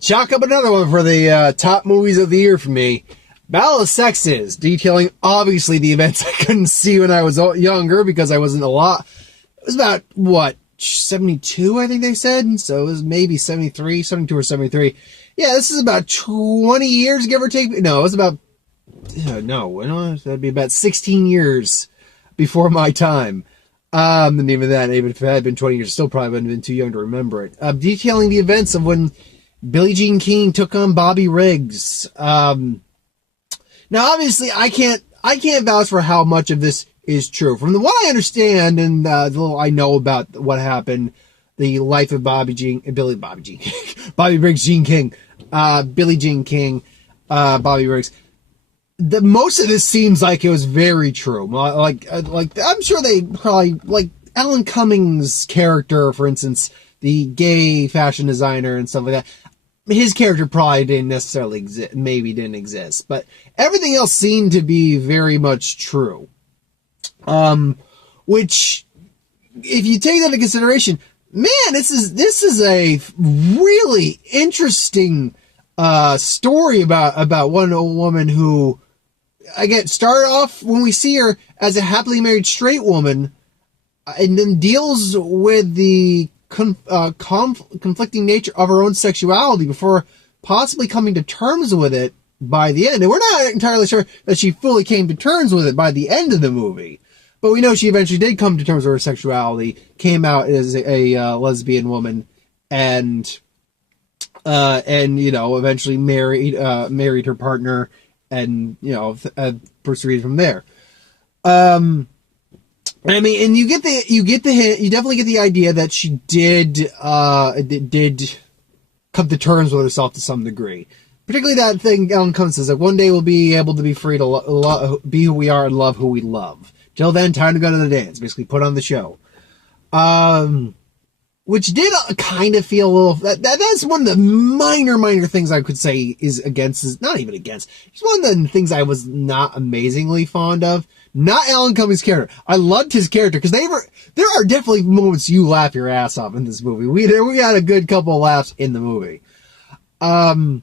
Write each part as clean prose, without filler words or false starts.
Chalk up another one for the top movies of the year for me. Battle of Sexes, detailing obviously the events I couldn't see when I was younger because I wasn't a lot. It was about, what, 72, I think they said? So it was maybe 73, 72 or 73. Yeah, this is about 20 years, give or take. No, it was about, that'd be about 16 years before my time. And even that, even if it had been 20 years, still probably wouldn't have been too young to remember it. Detailing the events of when Billie Jean King took on Bobby Riggs. Now, obviously, I can't vouch for how much of this is true. From the what I understand and the little I know about what happened, the life of Bobby Riggs, Jean King, Billie Jean King, Bobby Riggs. Most of this seems like it was very true. Like I'm sure they probably, like Alan Cummings' character, for instance, the gay fashion designer and stuff like that. His character probably didn't necessarily exist, maybe didn't exist, but everything else seemed to be very much true. Which, if you take that into consideration, man, this is a really interesting, story about one woman who, again, started off when we see her as a happily married straight woman, and then deals with the conflicting nature of her own sexuality before possibly coming to terms with it by the end. And we're not entirely sure that she fully came to terms with it by the end of the movie, but we know she eventually did come to terms with her sexuality, came out as a lesbian woman, and eventually married her partner, and proceeded from there. I mean, and you definitely get the idea that she did come to terms with herself to some degree. Particularly that thing Alan Cummings says, like, one day we'll be able to be free to be who we are and love who we love. Till then, time to go to the dance. Basically, put on the show. Which did kind of feel a little, that's one of the minor things I could say is not even against. It's one of the things I was not amazingly fond of. Not Alan Cummings' character. I loved his character because there are definitely moments you laugh your ass off in this movie. We had a good couple of laughs in the movie. And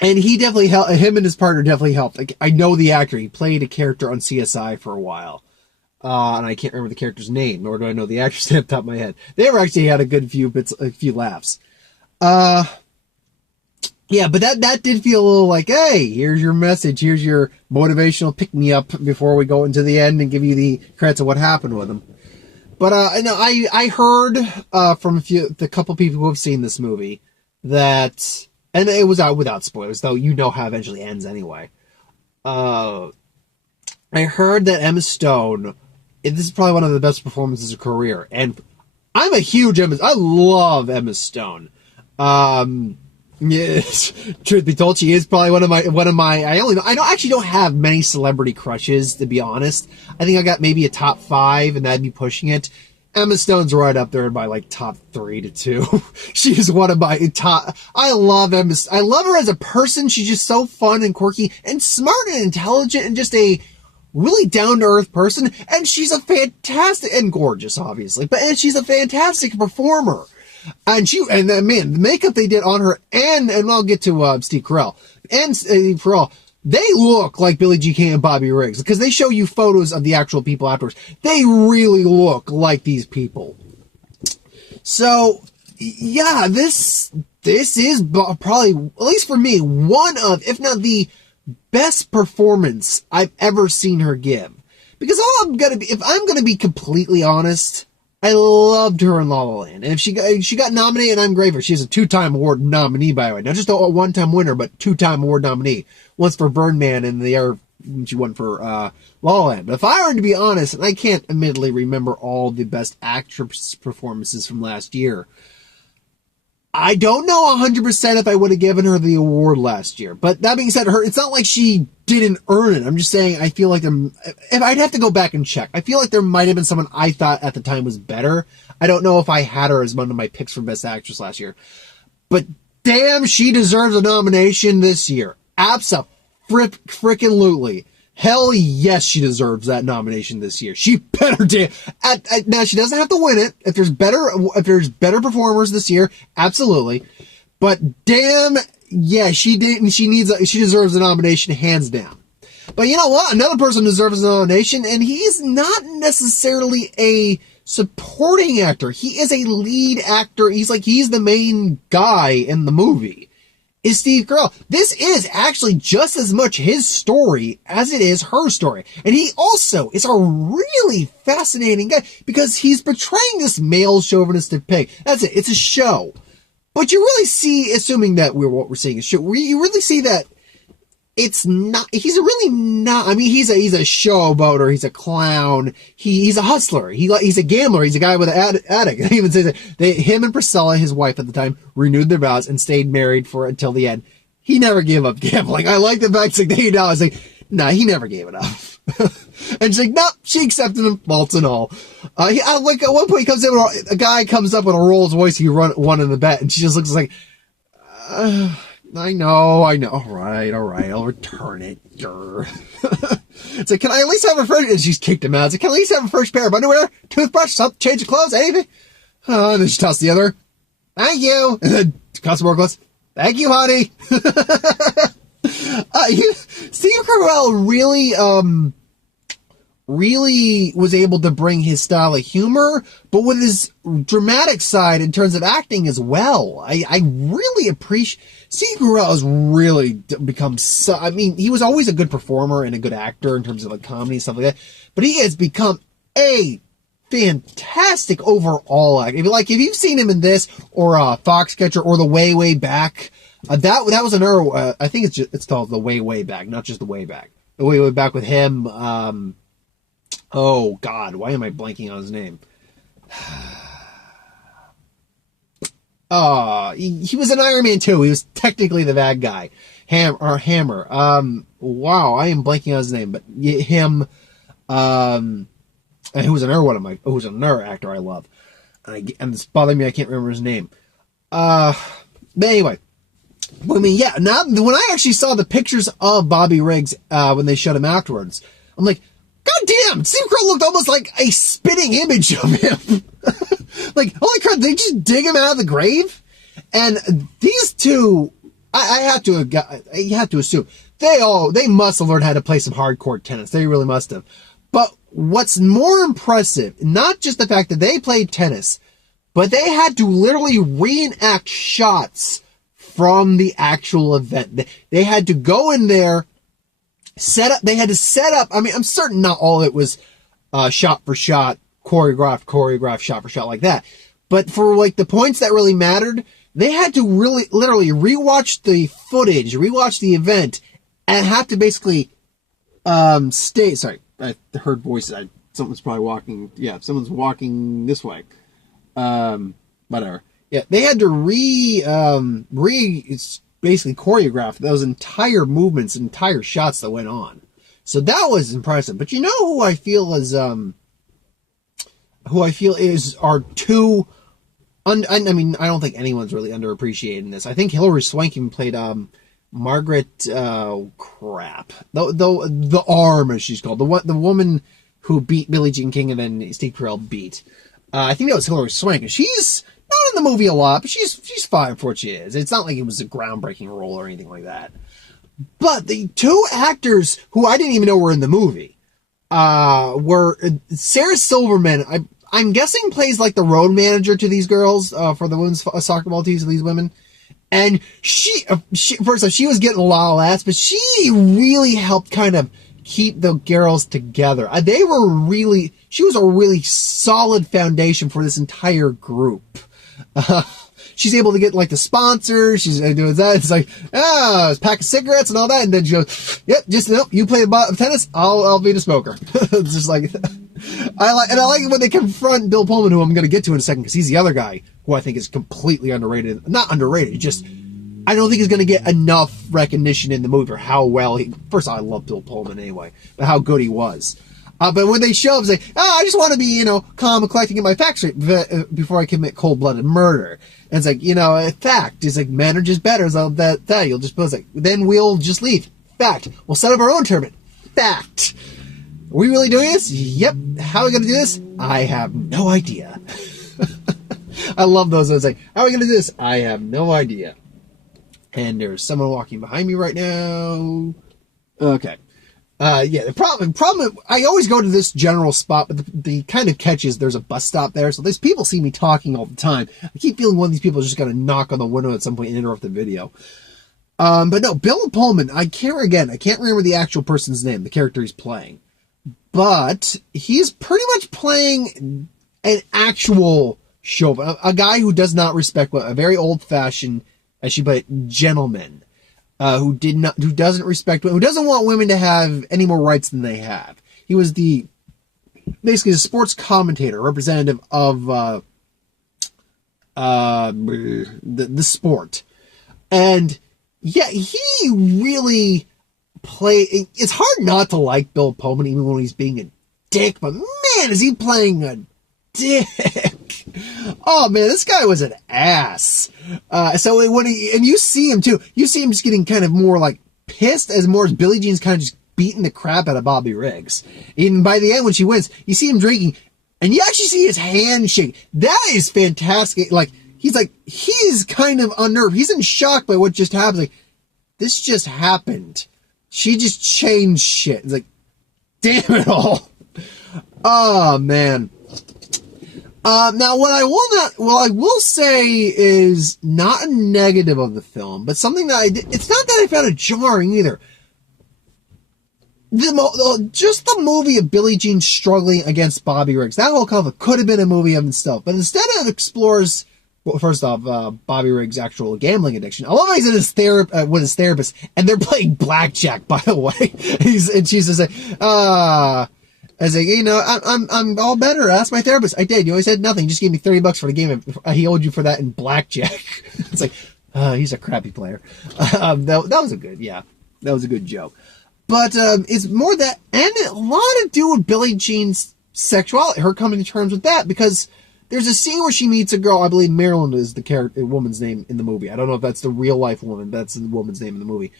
he definitely helped, him and his partner definitely helped. Like, I know the actor, he played a character on CSI for a while. And I can't remember the character's name, nor do I know the actor's name off the top of my head. They ever actually had a few laughs. Yeah, but that did feel a little like, hey, here's your message, here's your motivational pick-me-up before we go into the end and give you the credits of what happened with them. But, I heard, from the couple people who have seen this movie that, and it was out without spoilers, though you know how it eventually ends anyway. I heard that Emma Stone, this is probably one of the best performances of her career, and I'm a huge I love Emma Stone. Yes, truth be told, she is probably one of my, I actually don't have many celebrity crushes, to be honest. I think I got maybe a top 5, and that'd be pushing it. Emma Stone's right up there in my, like, top 3 to 2. She's one of my top, I love Emma, I love her as a person. She's just so fun and quirky and smart and intelligent and just a really down-to-earth person, and she's a fantastic, and gorgeous, obviously, but she's a fantastic performer. And man, the makeup they did on her, and I'll get to Steve Carell, and Steve Carell, they look like Billie Jean King and Bobby Riggs, because they show you photos of the actual people afterwards. They really look like these people. So, yeah, this is probably, at least for me, one of, if not the best performance I've ever seen her give. Because if I'm gonna be completely honest, I loved her in La La Land. And if she got nominated, I'm grateful. She's a 2-time award nominee, by the way. Not just a 1-time winner, but 2-time award nominee. Once for Birdman, and the other she won for La La Land. But if I were to be honest, and I can't admittedly remember all the best actress performances from last year, I don't know 100% if I would have given her the award last year. But that being said, it's not like she didn't earn it. I'm just saying, I feel like if I'd have to go back and check, I feel like there might have been someone I thought at the time was better. I don't know if I had her as one of my picks for Best Actress last year. But damn, she deserves a nomination this year. Abso-frickin-lutely. Hell yes, she deserves that nomination this year. She better do. Now, she doesn't have to win it. If there's better performers this year, absolutely. But damn, yeah, she didn't. She deserves a nomination, hands down. But you know what? Another person deserves a nomination, and he's not necessarily a supporting actor. He is a lead actor. He's the main guy in the movie. Is Steve Carell. This is actually just as much his story as it is her story. And he also is a really fascinating guy because he's portraying this male chauvinistic pig. That's it. It's a show. But you really see, assuming that what we're seeing is show, you really see that it's not, he's a showboater, he's a clown, he's a hustler, he's a gambler, he's a guy with an attic. And he even says that him and Priscilla, his wife at the time, renewed their vows and stayed married until the end. He never gave up gambling. I like the fact that $80. Nah, he never gave it up. And she's like, nope, she accepted him, faults and all. At one point a guy comes up with a Rolls Royce, he won in the bet, and she just looks like, I know. All right, I'll return it. It's like, can I at least have a fresh, and she's kicked him out. It's like, can I at least have a fresh pair of underwear, toothbrush, something, change of clothes, anything? And then she tosses the other, thank you. And then customer goes, thank you, honey. Steve Carell really was able to bring his style of humor, but with his dramatic side in terms of acting as well. I really appreciate Steve Carell has really become he was always a good performer and a good actor in terms of comedy and stuff like that, but he has become a fantastic overall actor. If you've seen him in this or Foxcatcher or The Way Back, that was another. I think it's called The Way Back, not just The Way Back. The Way Back with him. Oh God, why am I blanking on his name? He was in Iron Man 2. He was technically the bad guy. Hammer. Wow, I am blanking on his name, but him, and who's another actor I love. And it's bothering me, I can't remember his name. But anyway. Yeah, now, when I actually saw the pictures of Bobby Riggs, when they showed him afterwards, I'm like, God damn, Steve Carell looked almost like a spitting image of him. Holy crap, they just dig him out of the grave? And these two, you have to assume, they must have learned how to play some hardcore tennis. They really must have. But what's more impressive, not just the fact that they played tennis, but they had to literally reenact shots from the actual event. They had to go in there, they had to set up, I'm certain not all of it was shot for shot, choreographed shot for shot like that. But for the points that really mattered, they had to really literally rewatch the footage, rewatch the event, and have to basically sorry, I heard voices. Someone's probably walking. Yeah, someone's walking this way. Whatever. Yeah, they had to basically choreograph those entire movements, entire shots that went on. So that was impressive. But you know who I feel is our two. I don't think anyone's really underappreciated in this. I think Hilary Swank even played Margaret. The Arm, as she's called, the woman who beat Billie Jean King and then Steve Carell beat. I think that was Hilary Swank, and she's not in the movie a lot, but she's fine for what she is. It's not like it was a groundbreaking role or anything like that. But the two actors who I didn't even know were in the movie were Sarah Silverman. I'm guessing plays the road manager to these girls for the women's soccer ball teams of these women. And she first off, she was getting a lot of laughs, but she really helped kind of keep the girls together. She was a really solid foundation for this entire group. She's able to get the sponsors. She's doing that. It's a pack of cigarettes and all that. And then she goes, yep, you play tennis. I'll be the smoker. It's just I like it when they confront Bill Pullman, who I'm going to get to in a second, because he's the other guy who I think is completely underrated. Not underrated, just I don't think he's going to get enough recognition in the movie for how well first of all, I love Bill Pullman anyway, but how good he was. But when they show up, say, I just want to be, calm and collecting in my facts before I commit cold-blooded murder. And it's a fact. It's men are just better. So that you'll just put then we'll just leave. Fact. We'll set up our own tournament. Fact. Are we really doing this? Yep. How are we going to do this? I have no idea. I love those. It's how are we going to do this? I have no idea. And there's someone walking behind me right now. Okay. Yeah, the problem, I always go to this general spot, but the kind of catch is there's a bus stop there, so these people see me talking all the time. I keep feeling one of these people is just going to knock on the window at some point and interrupt the video. But no, Bill Pullman, I can't remember the actual person's name, the character he's playing. But he's pretty much playing an actual show, a guy who does not respect a very old-fashioned, as she put it, gentleman. Who doesn't want women to have any more rights than they have. He was basically a sports commentator, representative of, the sport. And yeah, he really it's hard not to like Bill Pullman even when he's being a dick, but man, is he playing a dick. Oh man, this guy was an ass. So and you see him too, you see him just getting kind of more like pissed as Billie Jean's kind of just beating the crap out of Bobby Riggs. And by the end, when she wins, you see him drinking and you actually see his hand shake. That is fantastic. Like, he's kind of unnerved. He's in shock by what just happened. Like, this just happened. She just changed shit. It's like, damn it all. Oh man. Now, what I will say is not a negative of the film, but something that it's not that I found it jarring either. Just the movie of Billie Jean struggling against Bobby Riggs, that whole conflict could have been a movie of itself, but instead it explores, well, first off, Bobby Riggs' actual gambling addiction. I love how he's in with his therapist, and they're playing blackjack, by the way. And she's just like, I was like, I'm all better. Ask my therapist. I did. You always said nothing. Just gave me $30 for the game. He owed you for that in blackjack. It's like, he's a crappy player. That was a good joke. But it's more that, and a lot to do with Billie Jean's sexuality, her coming to terms with that, because there's a scene where she meets a girl. I believe Marilyn is the woman's name in the movie. I don't know if that's the real life woman, but that's the woman's name in the movie.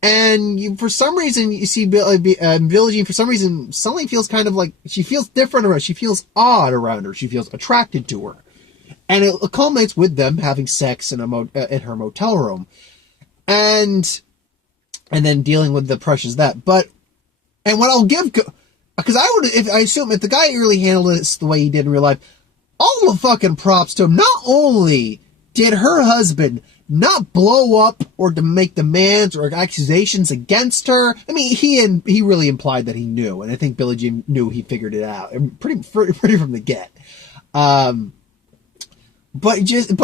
And for some reason, you see Billie Jean, for some reason, suddenly feels kind of like, she feels different around her. She feels odd around her. She feels attracted to her. And it culminates with them having sex in her motel room. And then dealing with the pressures of that. And what I'll give, because I assume if the guy really handled this the way he did in real life, all the fucking props to him. Not only did her husband not blow up or to make demands or accusations against her. I mean, he really implied that he knew, and I think Billie Jean knew. He figured it out pretty from the get. But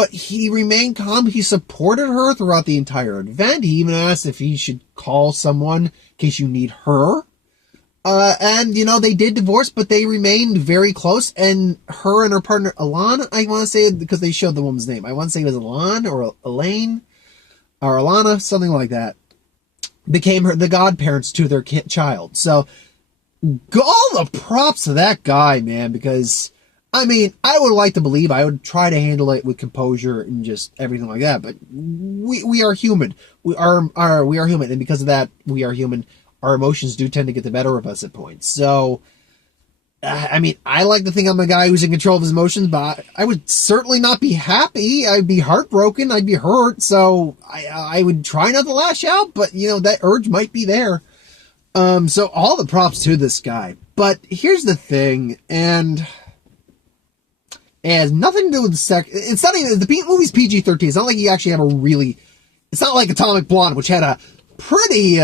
he remained calm. He supported her throughout the entire event. He even asked if he should call someone in case you need her. And they did divorce, but they remained very close. And her and her partner, Alana, I want to say, because they showed the woman's name, I want to say it was Alana or Elaine or Alana, something like that, became the godparents to their child. So all the props to that guy, man, because I mean, I would like to believe I would try to handle it with composure and just everything like that. But we are human. We are human. And because of that, we are human. Our emotions do tend to get the better of us at points. So, I mean, I like to think I'm a guy who's in control of his emotions, but I would certainly not be happy. I'd be heartbroken. I'd be hurt. So I would try not to lash out, but that urge might be there. So all the props to this guy. But here's the thing, and it has nothing to do with sex. It's not even, the movie's PG-13. It's not like you actually have it's not like Atomic Blonde, which had a pretty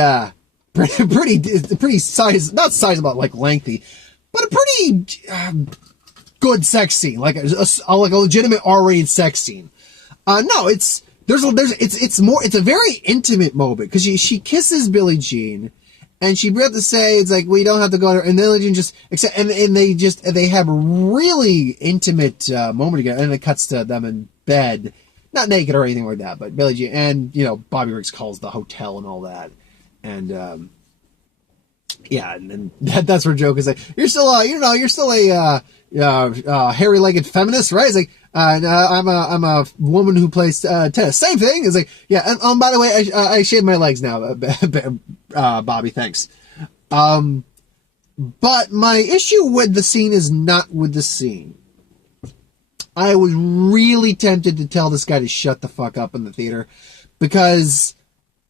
size, not sizable, like lengthy, but a pretty good sex scene, like a legitimate R-rated sex scene. No, it's a very intimate moment because she kisses Billie Jean, and she had to say, it's like, we don't have to go there, and Billie Jean they have a really intimate moment together, and it cuts to them in bed, not naked or anything like that, but Billie Jean and Bobby Riggs calls the hotel and all that. And, and that's where Joke is like, you're still a hairy-legged feminist, right? It's like, I'm a woman who plays, tennis. Same thing. It's like, yeah, and, by the way, I shaved my legs now, Bobby, thanks. But my issue with the scene is not with the scene. I was really tempted to tell this guy to shut the fuck up in the theater, because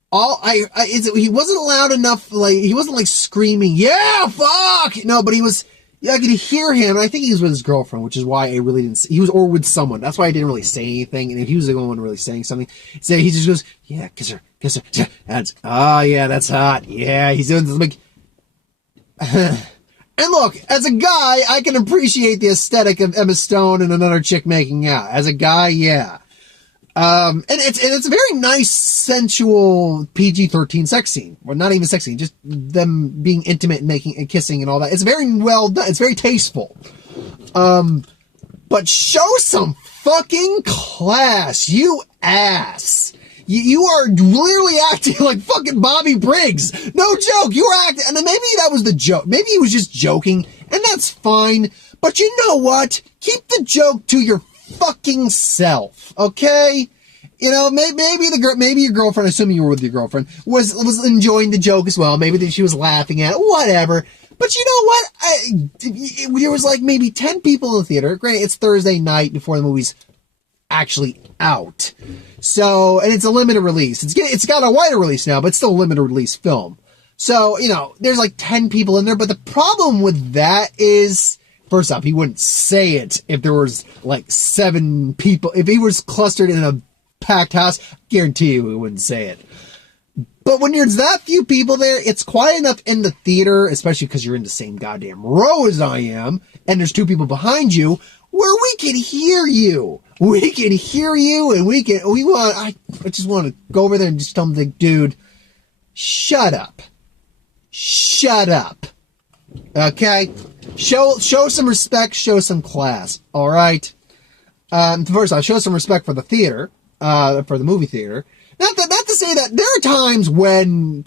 he wasn't loud enough, like, he wasn't like screaming, yeah, fuck! No, but I could hear him, and I think he was with his girlfriend, which is why I really didn't, or with someone. That's why I didn't really say anything, and if he was the only one really saying something, so he just goes, yeah, kiss her, that's, oh yeah, that's hot, yeah, he's doing this, like, and look, as a guy, I can appreciate the aesthetic of Emma Stone and another chick making out. As a guy, yeah. And it's a very nice, sensual PG-13 sex scene. Well, not even sex scene, just them being intimate and making and kissing and all that. It's very well done. It's very tasteful. But show some fucking class, you ass. You are literally acting like fucking Bobby Briggs. No joke. You were acting, and maybe that was the joke. Maybe he was just joking, and that's fine. But you know what? Keep the joke to your fucking self, okay? You know, maybe your girlfriend, assuming you were with your girlfriend, was enjoying the joke as well. Maybe she was laughing at it, whatever. But you know what? There was like maybe 10 people in the theater. Granted, it's Thursday night before the movie's actually out. So, and it's a limited release. It's got a wider release now, but it's still a limited release film. So, you know, there's like 10 people in there, but the problem with that is, first off, he wouldn't say it if there was like 7 people. If he was clustered in a packed house, guarantee you he wouldn't say it. But when there's that few people there, it's quiet enough in the theater, especially because you're in the same goddamn row as I am, and there's 2 people behind you, where we can hear you. We can hear you, and I just want to go over there and just tell them, like, dude, shut up. Shut up. Okay? Show some respect, show some class. All right? First off, show some respect for the theater, for the movie theater. Not to say that there are times when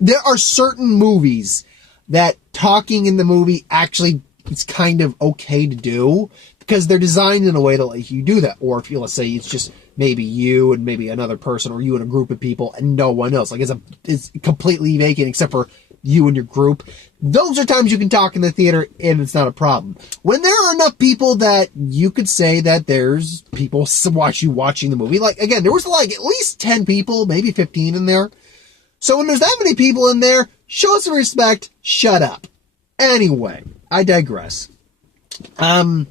there are certain movies that talking in the movie actually it's kind of okay to do because they're designed in a way to let you do that. Or if you, let's say it's just maybe you and maybe another person or you and a group of people and no one else. Like it's completely vacant except for you and your group. Those are times you can talk in the theater and it's not a problem. When there are enough people that you could say that there's people watching the movie. Like, again, there was like at least 10 people, maybe 15 in there. So when there's that many people in there, show some respect, shut up. Anyway, I digress. Other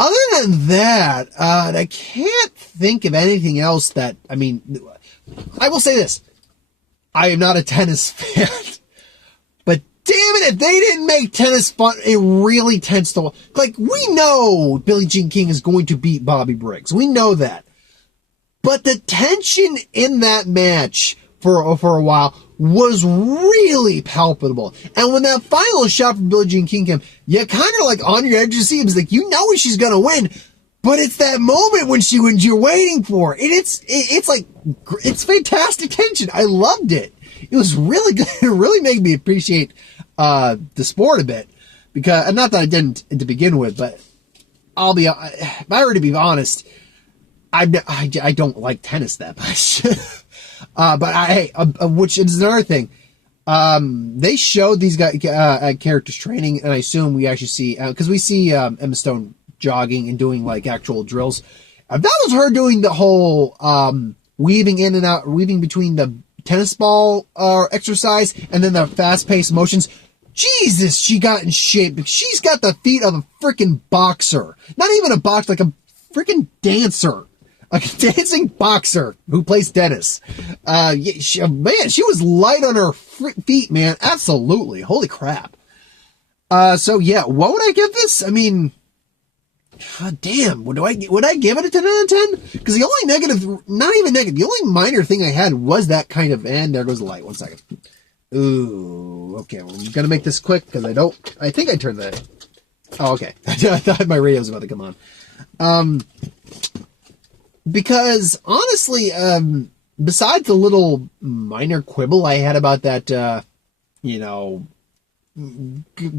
than that, I can't think of anything else that, I mean, I will say this. I am not a tennis fan, but damn it, if they didn't make tennis fun, it really tends to, like, we know Billie Jean King is going to beat Bobby Briggs. We know that. But the tension in that match for a while was really palpable. And when that final shot from Billie Jean King came, you kind of like on your edge of your seat. It's like, you know she's going to win, but it's that moment when you're waiting for it. It's like, it's fantastic tension. I loved it. It was really good. It really made me appreciate, the sport a bit because, and not that I didn't to begin with, but if I were to be honest, I don't like tennis that much. But which is another thing. They showed these guys, at characters training, and I assume we actually see, cause we see, Emma Stone jogging and doing like actual drills. That was her doing the whole, weaving in and out, weaving between the tennis ball, exercise and then the fast paced motions. Jesus, she got in shape. She's got the feet of a freaking boxer. Not even a boxer, like a freaking dancer. Like a dancing boxer who plays tennis. She was light on her feet, man. Absolutely. Holy crap. So yeah, what would I give this? I mean, damn, would I give it a 10 out of 10? Because the only negative, not even negative, the only minor thing I had was that kind of, and there goes the light. 1 second. Ooh, okay, well, I'm gonna make this quick because I think I turned that. Oh, okay. I thought my radio was about to come on. Because honestly, besides the little minor quibble I had about that,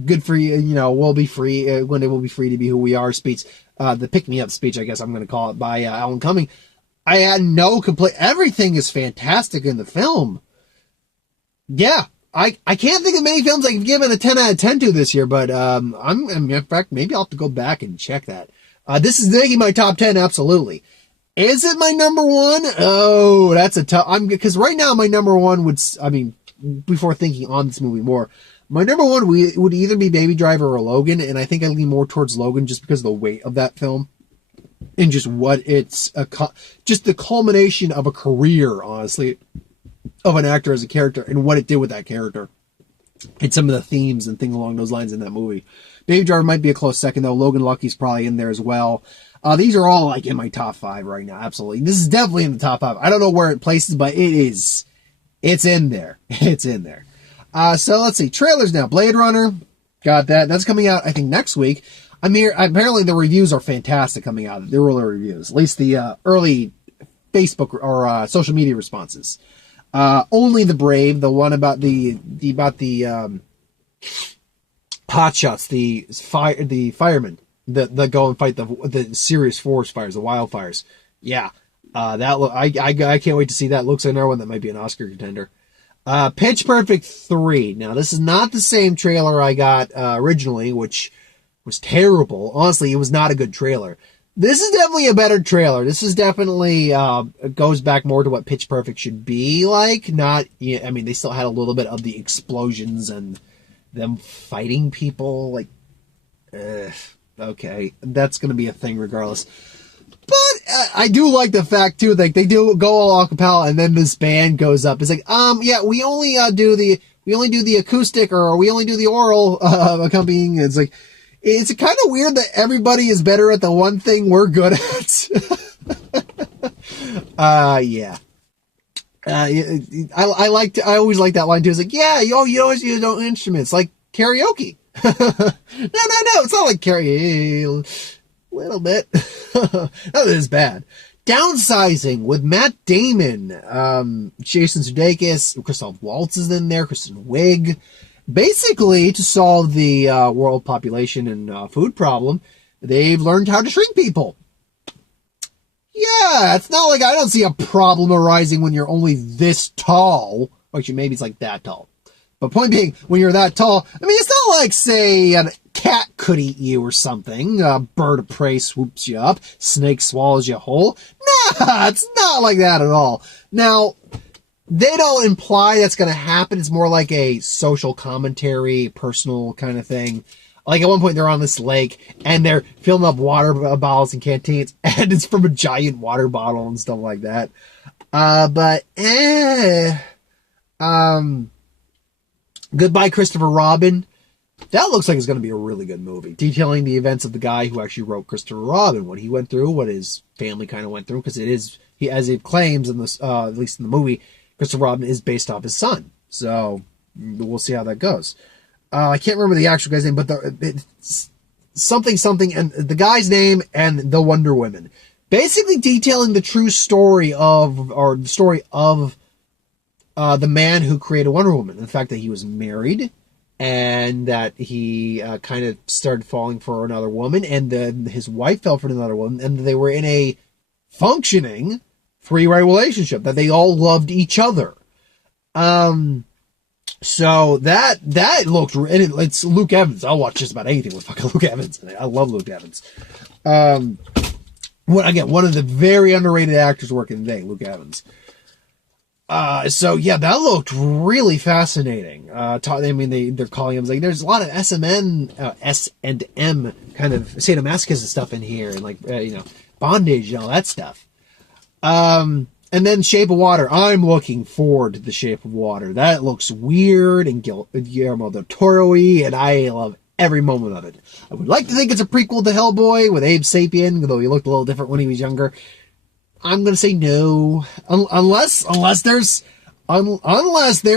good for you, we'll be free when it will be free to be who we are speech, the pick me up speech, I guess I'm going to call it, by Alan Cumming. I had no complaint. Everything is fantastic in the film. Yeah. I can't think of many films I've given a 10 out of 10 to this year, but, in fact, maybe I'll have to go back and check that. This is making my top 10, absolutely. Is it my number one? Oh, that's a tough, because right now my number one before thinking on this movie more, my number one would either be Baby Driver or Logan, and I think I lean more towards Logan just because of the weight of that film and just what just the culmination of a career, honestly, of an actor as a character and what it did with that character and some of the themes and things along those lines in that movie. Baby Driver might be a close second, though. Logan Lucky's probably in there as well. These are all like in my top 5 right now. Absolutely. This is definitely in the top 5. I don't know where it places, but it is. It's in there. It's in there. So let's see. Trailers now. Blade Runner. Got that. That's coming out, I think, next week. Apparently the reviews are fantastic coming out. The early reviews. At least the early Facebook or social media responses. Only the Brave, the one about the hotshots, the firemen that go and fight the serious forest fires, the wildfires. Yeah. I can't wait to see that. Looks like another one that might be an Oscar contender. Pitch Perfect 3. Now, this is not the same trailer I got originally, which was terrible. Honestly, it was not a good trailer. This is definitely a better trailer. This is definitely goes back more to what Pitch Perfect should be like. They still had a little bit of the explosions and them fighting people. Okay, that's going to be a thing regardless. But I do like the fact too, like they do go all acapella, and then this band goes up. It's like, we only do the acoustic, or we only do the oral accompanying. It's like, it's kind of weird that everybody is better at the one thing we're good at. Yeah. I always like that line too. It's like, yeah, you always use no instruments, like karaoke. No, it's not like karaoke. A little bit. Not as bad. Downsizing with Matt Damon, Jason Sudeikis, Christoph Waltz is in there, Kristen Wiig. Basically, to solve the world population and food problem, they've learned how to shrink people. Yeah, it's not like I don't see a problem arising when you're only this tall. Actually, maybe it's like that tall. But point being, when you're that tall, it's not like, say, a cat could eat you or something. A bird of prey swoops you up. Snake swallows you whole. Nah, it's not like that at all. Now, they don't imply that's going to happen. It's more like a social commentary, personal kind of thing. Like at one point they're on this lake and they're filling up water bottles and canteens, and it's from a giant water bottle and stuff like that. Goodbye, Christopher Robin. That looks like it's going to be a really good movie, detailing the events of the guy who actually wrote Christopher Robin, what he went through, what his family kind of went through, because as it claims in this, at least in the movie, Christopher Robin is based off his son. So we'll see how that goes. I can't remember the actual guy's name, but it's something, and the guy's name and the Wonder Woman, basically detailing the true story of the man who created Wonder Woman. The fact that he was married and that he kind of started falling for another woman, and then his wife fell for another woman, and they were in a functioning three-way relationship, that they all loved each other. So that looked, it's Luke Evans. I'll watch just about anything with fucking Luke Evans in it. I love Luke Evans. One of the very underrated actors working today, Luke Evans. So yeah, that looked really fascinating. They're calling him, like, there's a lot of S&M kind of sadomasochism stuff in here, and bondage and all that stuff. And then Shape of Water. I'm looking forward to The Shape of Water. That looks weird and Guillermo del Toro-y, and I love every moment of it. I would like to think it's a prequel to Hellboy with Abe Sapien, though he looked a little different when he was younger. I'm going to say no. Unless there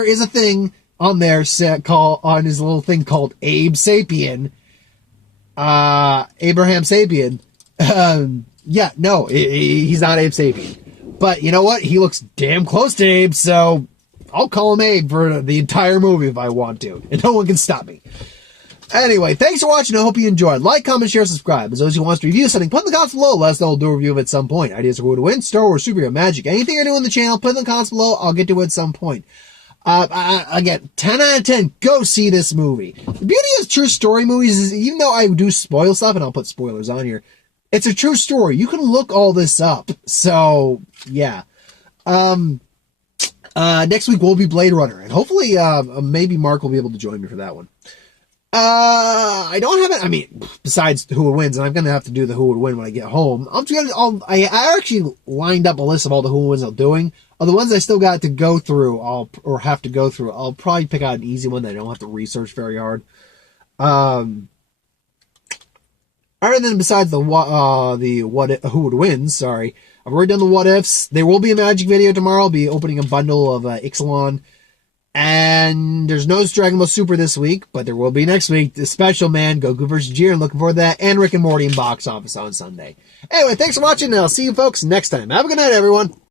is a thing on there on his little thing called Abe Sapien. Abraham Sapien. He's not Abe Sapien. But you know what? He looks damn close to Abe, so I'll call him Abe for the entire movie if I want to. And no one can stop me. Anyway, thanks for watching. I hope you enjoyed. Like, comment, share, subscribe. As those who wants to review something, put in the comments below. Let us know. We'll do a review of it at some point. Ideas for who to win, Star Wars, superhero, magic, anything I do on the channel, put in the comments below. I'll get to it at some point. Again, 10 out of 10. Go see this movie. The beauty of true story movies is, even though I do spoil stuff, and I'll put spoilers on here, It's a true story. You can look all this up. So yeah. Next week will be Blade Runner, and hopefully, maybe Mark will be able to join me for that one. I don't have it. I mean, besides who wins, and I'm gonna have to do the who would win when I get home. I actually lined up a list of all the who wins I'm doing. Of the ones I still got to go through, or have to go through, I'll probably pick out an easy one that I don't have to research very hard. Other than besides the who would win, sorry. I've already done the what ifs. There will be a Magic video tomorrow. I'll be opening a bundle of Ixalan. And there's no Dragon Ball Super this week, but there will be next week. The special, man, Goku vs. Jiren. Looking forward to that. And Rick and Morty in box office on Sunday. Anyway, thanks for watching, and I'll see you folks next time. Have a good night, everyone.